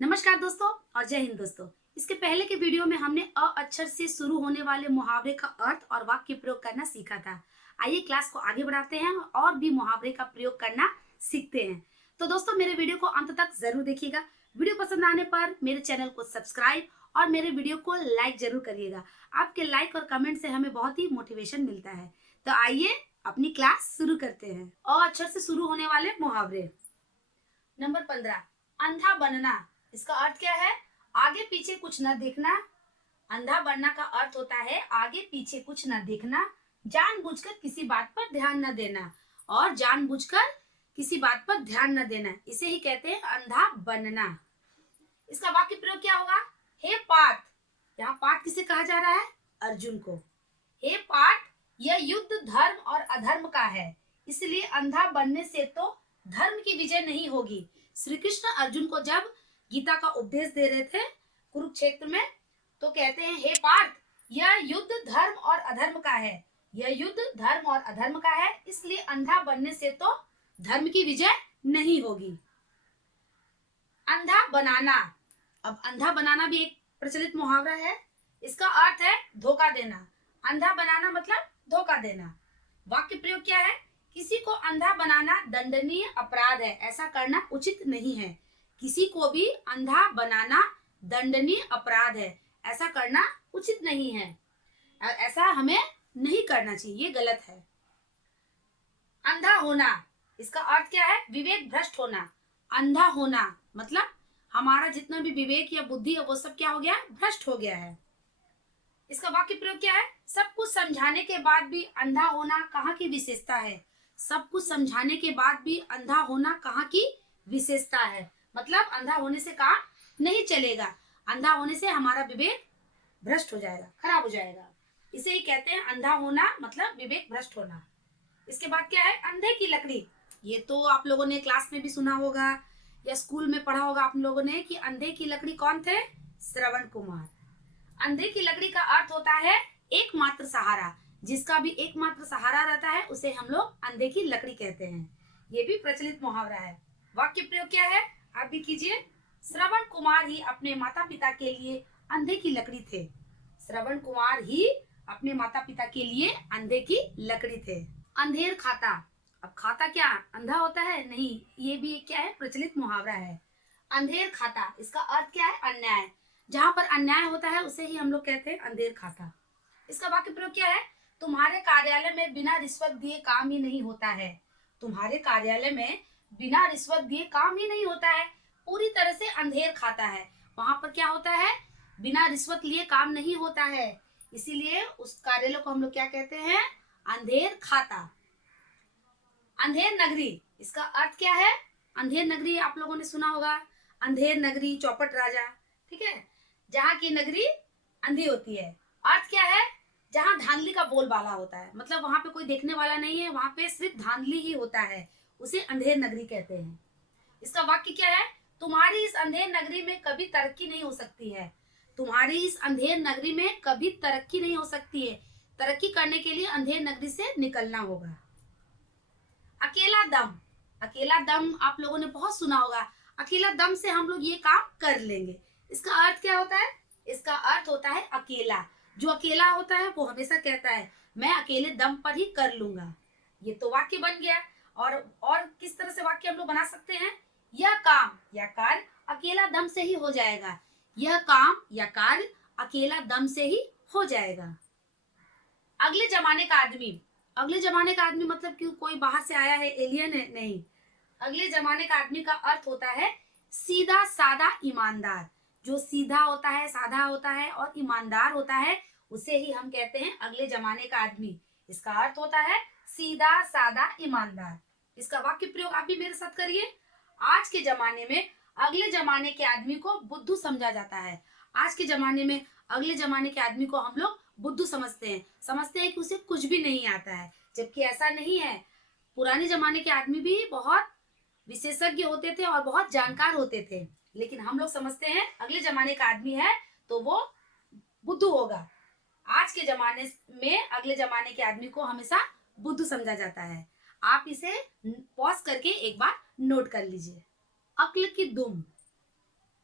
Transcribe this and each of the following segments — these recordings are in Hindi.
नमस्कार दोस्तों और जय हिंद दोस्तों। इसके पहले के वीडियो में हमने अ अक्षर से शुरू होने वाले मुहावरे का अर्थ और वाक्य प्रयोग करना सीखा था। आइए क्लास को आगे बढ़ाते हैं और भी मुहावरे का प्रयोग करना सीखते हैं। तो दोस्तों मेरे वीडियो को अंत तक जरूर देखिएगा। वीडियो पसंद आने पर मेरे चैनल को सब्सक्राइब और मेरे वीडियो को लाइक जरूर करिएगा। आपके लाइक और कमेंट से हमें बहुत ही मोटिवेशन मिलता है। तो आइए अपनी क्लास शुरू करते हैं। अ अक्षर से शुरू होने वाले मुहावरे। नंबर 15, अंधा बनना। इसका अर्थ क्या है? आगे पीछे कुछ न देखना। अंधा बनना का अर्थ होता है आगे पीछे कुछ न देखना, जानबूझकर किसी बात पर ध्यान न देना। और जानबूझकर किसी बात पर ध्यान न देना, इसे ही कहते हैं अंधा बनना। इसका वाक्य प्रयोग क्या होगा? हे पार्थ। यहाँ पार्थ किसे कहा जा रहा है? अर्जुन को। हे पार्थ, यह युद्ध धर्म और अधर्म का है, इसलिए अंधा बनने से तो धर्म की विजय नहीं होगी। श्री कृष्ण अर्जुन को जब गीता का उपदेश दे रहे थे कुरुक्षेत्र में, तो कहते हैं हे पार्थ, यह युद्ध धर्म और अधर्म का है, यह युद्ध धर्म और अधर्म का है, इसलिए अंधा बनने से तो धर्म की विजय नहीं होगी। अंधा बनाना। अब अंधा बनाना भी एक प्रचलित मुहावरा है। इसका अर्थ है धोखा देना। अंधा बनाना मतलब धोखा देना। वाक्य प्रयोग क्या है? किसी को अंधा बनाना दंडनीय अपराध है, ऐसा करना उचित नहीं है। किसी को भी अंधा बनाना दंडनीय अपराध है, ऐसा करना उचित नहीं है। ऐसा हमें नहीं करना चाहिए, ये गलत है। अंधा होना। इसका अर्थ क्या है? विवेक भ्रष्ट होना। अंधा होना मतलब हमारा जितना भी विवेक या बुद्धि है वो सब क्या हो गया? भ्रष्ट हो गया है। इसका वाक्य प्रयोग क्या है? सब कुछ समझाने के बाद भी अंधा होना कहाँ की विशेषता है? सब कुछ समझाने के बाद भी अंधा होना कहाँ की विशेषता है? मतलब अंधा होने से काम नहीं चलेगा। अंधा होने से हमारा विवेक भ्रष्ट हो जाएगा, खराब हो जाएगा। इसे ही कहते हैं अंधा होना मतलब विवेक भ्रष्ट होना। इसके बाद क्या है? अंधे की लकड़ी। ये तो आप लोगों ने क्लास में भी सुना होगा या स्कूल में पढ़ा होगा आप लोगों ने कि अंधे की लकड़ी कौन थे? श्रवण कुमार। अंधे की लकड़ी का अर्थ होता है एकमात्र सहारा। जिसका भी एकमात्र सहारा रहता है उसे हम लोग अंधे की लकड़ी कहते हैं। ये भी प्रचलित मुहावरा है। वाक्य प्रयोग क्या है? आप भी कीजिए। श्रवण कुमार ही अपने माता पिता के लिए अंधे की लकड़ी थे। श्रवण कुमार ही अपने माता पिता के लिए अंधे की लकड़ी थे। अंधेर खाता। अब खाता क्या अंधा होता है? नहीं, ये भी एक क्या है? प्रचलित मुहावरा है। अंधेर खाता, इसका अर्थ क्या है? अन्याय। जहां पर अन्याय होता है उसे ही हम लोग कहते हैं अंधेर खाता। इसका वाक्य प्रयोग क्या है? तुम्हारे कार्यालय में बिना रिश्वत दिए काम ही नहीं होता है। तुम्हारे कार्यालय में बिना रिश्वत दिए काम ही नहीं होता है। पूरी तरह से अंधेर खाता है। वहां पर क्या होता है? बिना रिश्वत लिए काम नहीं होता है, इसीलिए उस कार्यालय को हम लोग क्या कहते हैं? अंधेर खाता। अंधेर नगरी। इसका अर्थ क्या है? अंधेर नगरी आप लोगों ने सुना होगा, अंधेर नगरी चौपट राजा, ठीक है? जहाँ की नगरी अंधी होती है। अर्थ क्या है? जहाँ धांधली का बोलबाला होता है, मतलब वहां पे कोई देखने वाला नहीं है, वहां पे सिर्फ धांधली ही होता है, उसे अंधेर नगरी कहते हैं। इसका वाक्य क्या है? तुम्हारी इस अंधेर नगरी में कभी तरक्की नहीं हो सकती है। तुम्हारी इस अंधेर नगरी में कभी तरक्की नहीं हो सकती है। तरक्की करने के लिए अंधेर नगरी से निकलना होगा। अकेला दम। अकेला दम आप लोगों ने बहुत सुना होगा। अकेला दम से हम लोग ये काम कर लेंगे। इसका अर्थ क्या होता है? इसका अर्थ होता है अकेला। जो अकेला होता है वो हमेशा कहता है मैं अकेले दम पर ही कर लूंगा। ये तो वाक्य बन गया। और किस तरह से वाक्य हम लोग बना सकते हैं? यह काम या कार्य अकेला दम से ही हो जाएगा। यह काम या कार्य अकेला दम से ही हो जाएगा। अगले जमाने का आदमी। अगले जमाने का आदमी मतलब क्यों कोई बाहर से आया है, एलियन है? नहीं। अगले जमाने का आदमी का अर्थ होता है सीधा सादा ईमानदार। जो सीधा होता है, सादा होता है और ईमानदार होता है, उसे ही हम कहते हैं अगले जमाने का आदमी। इसका अर्थ होता है सीधा सादा ईमानदार। इसका वाक्य प्रयोग आप भी मेरे साथ करिए। आज के जमाने में अगले जमाने के आदमी को बुद्धू समझा जाता है। आज के जमाने में अगले जमाने के आदमी को हम लोग बुद्धू समझते हैं कि उसे कुछ भी नहीं आता है, जबकि ऐसा नहीं है। पुराने जमाने के आदमी भी बहुत विशेषज्ञ होते थे और बहुत जानकार होते थे, लेकिन हम लोग समझते हैं अगले जमाने का आदमी है तो वो बुद्धू होगा। आज के जमाने में अगले जमाने के आदमी को हमेशा बुद्धू समझा जाता है। आप इसे पॉज करके एक बार नोट कर लीजिए। अक्ल की दुम।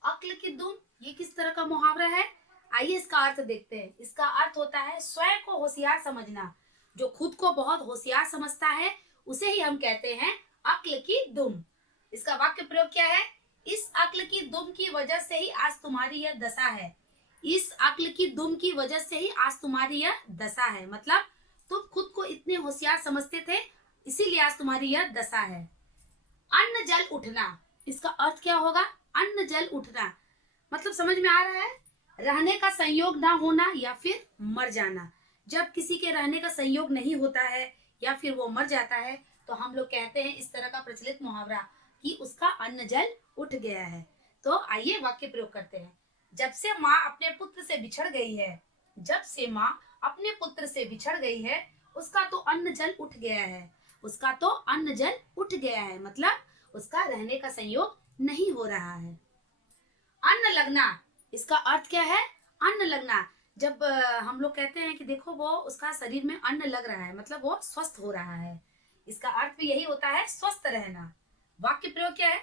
अक्ल की दुम, ये किस तरह का मुहावरा है? आइए इसका अर्थ देखते हैं। इसका अर्थ होता है स्वयं को होशियार समझना। जो खुद को बहुत होशियार समझता है उसे ही हम कहते हैं अक्ल की दुम। इसका वाक्य प्रयोग क्या है? इस अक्ल की दुम की वजह से ही आज तुम्हारी यह दशा है। इस अक्ल की दुम की वजह से ही आज तुम्हारी यह दशा है। मतलब तुम खुद को इतने होशियार समझते थे, इसीलिए आज तुम्हारी यह दशा है। अन्न जल उठना, इसका अर्थ क्या होगा? अन्न जल उठना मतलब समझ में आ रहा है? रहने का संयोग ना होना या फिर मर जाना। जब किसी के रहने का संयोग नहीं होता है या फिर वो मर जाता है तो हम लोग कहते हैं इस तरह का प्रचलित मुहावरा कि उसका अन्न जल उठ गया है। तो आइए वाक्य प्रयोग करते हैं। जब से माँ अपने पुत्र से बिछड़ गई है, जब से माँ अपने पुत्र से बिछड़ गई है, उसका तो अन्न जल उठ गया है। उसका तो अन्न जल उठ गया है मतलब उसका रहने का संयोग नहीं हो रहा है। अन्न लगना, इसका अर्थ क्या है? अन्न लगना, जब हम लोग कहते हैं कि देखो वो उसका शरीर में अन्न लग रहा है मतलब वो स्वस्थ हो रहा है। इसका अर्थ भी यही होता है, स्वस्थ रहना। वाक्य प्रयोग क्या है?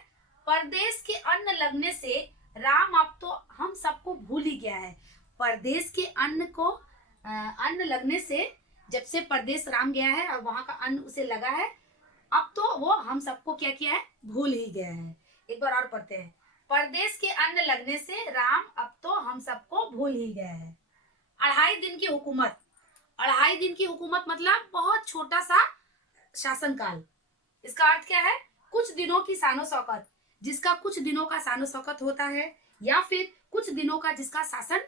परदेश के अन्न लगने से राम अब तो हम सबको भूल ही गया है। परदेश के अन्न लगने से, जब से परदेश राम गया है और वहां का अन्न उसे लगा है, अब तो वो हम सबको क्या किया है? भूल ही गया है। एक बार और पढ़ते हैं। परदेश के अन्न लगने से राम अब तो हम सबको भूल ही गया है। अढ़ाई दिन की हुकूमत, अढ़ाई दिन की हुकूमत मतलब बहुत छोटा सा शासनकाल। इसका अर्थ क्या है? कुछ दिनों की शानो शौकत, जिसका कुछ दिनों का शानो शौकत होता है या फिर कुछ दिनों का जिसका शासन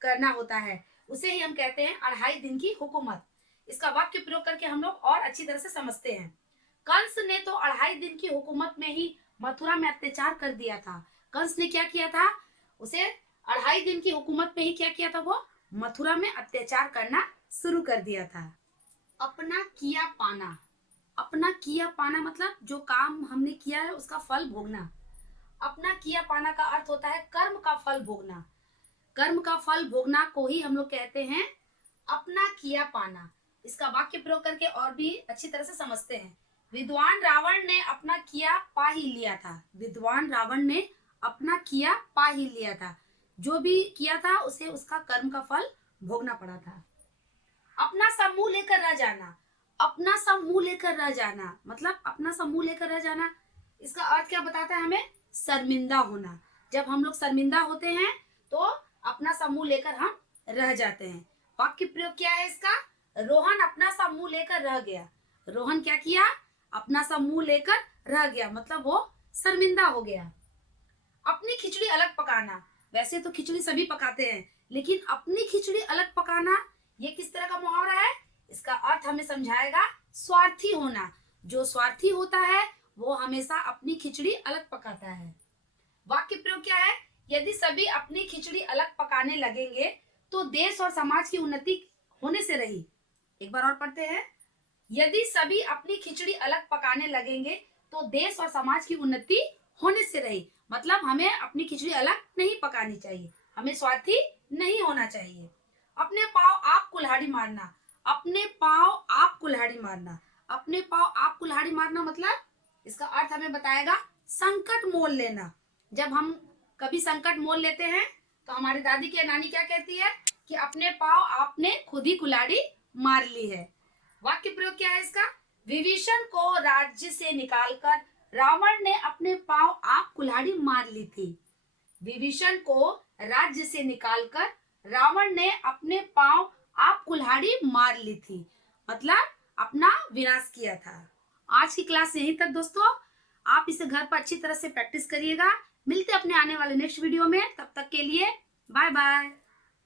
करना होता है, उसे ही हम कहते हैं अढ़ाई दिन की हुकूमत। इसका वाक्य प्रयोग करके हम लोग और अच्छी तरह से समझते हैं। कंस ने तो अढ़ाई दिन की हुकूमत में ही मथुरा में अत्याचार कर दिया था। कंस ने क्या किया था? उसे अढ़ाई दिन की हुकूमत में ही क्या किया था? वो मथुरा में अत्याचार करना शुरू कर दिया था। अपना किया पाना, अपना किया पाना मतलब जो काम हमने किया है उसका फल भोगना। अपना किया पाना का अर्थ होता है कर्म का फल भोगना। कर्म का फल भोगना को ही हम लोग कहते हैं अपना किया पाना। इसका वाक्य प्रयोग करके और भी अच्छी तरह से समझते हैं। विद्वान रावण ने अपना किया पा ही लिया था। विद्वान रावण ने अपना किया पा ही लिया था। जो भी किया था उसे उसका कर्म का फल भोगना पड़ा था। अपना सब मुंह लेकर रह जाना, अपना सब मुंह लेकर रह जाना मतलब अपना सब मुंह लेकर रह जाना, इसका अर्थ क्या बताता है हमें? शर्मिंदा होना। जब हम लोग शर्मिंदा होते हैं तो अपना सब मुंह लेकर हम रह जाते हैं। वाक्य प्रयोग क्या है इसका? रोहन अपना सब मुंह लेकर रह गया। रोहन क्या किया? अपना सब मुंह लेकर रह गया मतलब वो शर्मिंदा हो गया। अपनी खिचड़ी अलग पकाना, वैसे तो खिचड़ी सभी पकाते हैं लेकिन अपनी खिचड़ी अलग पकाना ये किस तरह का मुहावरा है? इसका अर्थ हमें समझाएगा स्वार्थी होना। जो स्वार्थी होता है वो हमेशा अपनी खिचड़ी अलग पकाता है। वाक्य प्रयोग क्या है? यदि सभी अपनी खिचड़ी अलग पकाने लगेंगे तो देश और समाज की उन्नति होने से रही। एक बार और पढ़ते हैं। यदि सभी अपनी खिचड़ी अलग पकाने लगेंगे तो देश और समाज की उन्नति होने से रही। मतलब हमें अपनी खिचड़ी अलग नहीं पकानी चाहिए, हमें स्वार्थी नहीं होना चाहिए। अपने पाँव आप कुल्हाड़ी मारना, अपने पाँव आप कुल्हाड़ी मारना, अपने पाँव आप कुल्हाड़ी मारना मतलब इसका अर्थ हमें बताएगा संकट मोल लेना। जब हम कभी संकट मोल लेते हैं तो हमारी दादी की नानी क्या कहती है कि अपने पाँव आपने खुद ही कुल्हाड़ी मार ली है। वाक्य प्रयोग क्या है इसका? विभीषण को राज्य से निकालकर रावण ने अपने पाँव आप कुल्हाड़ी मार ली थी। विभीषण को राज्य से निकालकर रावण ने अपने पाँव आप कुल्हाड़ी मार ली थी मतलब अपना विनाश किया था। आज की क्लास यहीं तक दोस्तों, आप इसे घर पर अच्छी तरह से प्रैक्टिस करिएगा। मिलते अपने आने वाले नेक्स्ट वीडियो में, तब तक के लिए बाय बाय।